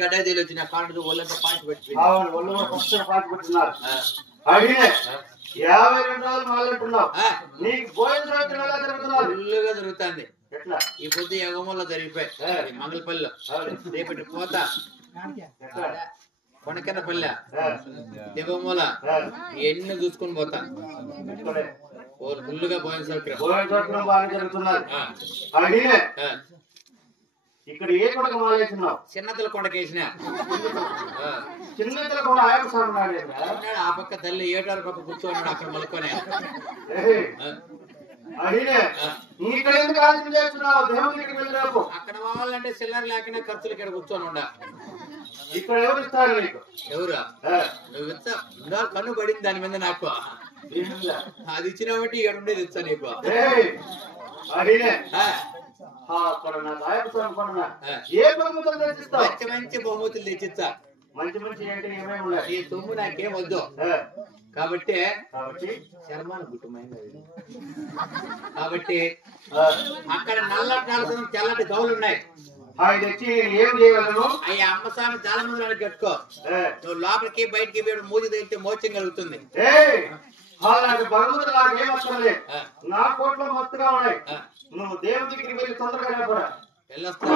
గడ్డలు వచ్చిన కాళ్ళు ఒళ్ళంతా పాటి పెట్టి ఒళ్ళు ఫస్ట్ పాటి పెట్టున్నారు. అడిగే 52 రోజులు మొదలెట్టున్నావు. నీకు భోజనం జరుగుతున్నారు. ఫుల్లుగా జరుగుతుంది. ఎట్లా ఈ పొద్దు యగమల్లో జరిగిపోయి మంగళపల్లిలో రేపటి పోతా కొనకెన్నపల్లె దిగమూల ఎన్ని చూసుకొని పోతా. ఫుల్లుగా భోజన సౌకర్యం బాగా జరుగుతున్నారు. అడిగే ఇక్కడ ఏ కొడక మాలేస్తున్నావు? చిన్నతల కొండకేసిన చిన్నతల కొండ ఆయప్ప స్వామి ఆ పక్క తల్లి ఏటారు పక్క కూర్చోన్నాడు అక్కడ మలుకొని. ఇక్కడ ఎందుకు ఆలోచన చేస్తున్నావు? దేవుడి దగ్గరికి వెళ్ళిరాపు. అక్కడ పోవాలంటే చిల్లర లేకనే ఖర్చులు ఇక్కడ కూర్చొని ఉండ. ఇక్కడ ఎవరు ఇస్తారు నీకు? ఎవరా నువ్వు ఇస్తా కన్ను పడింది దాని మీద నాకు. అది ఇచ్చిన బట్టి ఇక్కడ ఉండేది ఇస్తా నీకు. మంచి మంచి బహుమతులు తెచ్చిస్తా. మంచి మంచి అంటే ఏమేమి ఉన్నాయి? ఈ సొమ్ము నాకేం వద్దు కాబట్టి శర్మాను గుట్టమైంది కాబట్టి అక్కడ నల్లటి తెల్లటి గౌలు ఉన్నాయి. తెచ్చి ఏం చేయగలను? అయ్యి అమ్మస్వామి చాలా మంది కట్టుకో. నువ్వు లోపలికి బయటికి మూతి తెగితే మోచం కలుగుతుంది. భగవంతుడు నాకు ఏం వస్తుంది? నా కోట్లో మస్తుగా ఉన్నాయి. నువ్వు దేవుడి దగ్గరికి వెళ్ళి తొందరగా వెళ్ళొస్తా.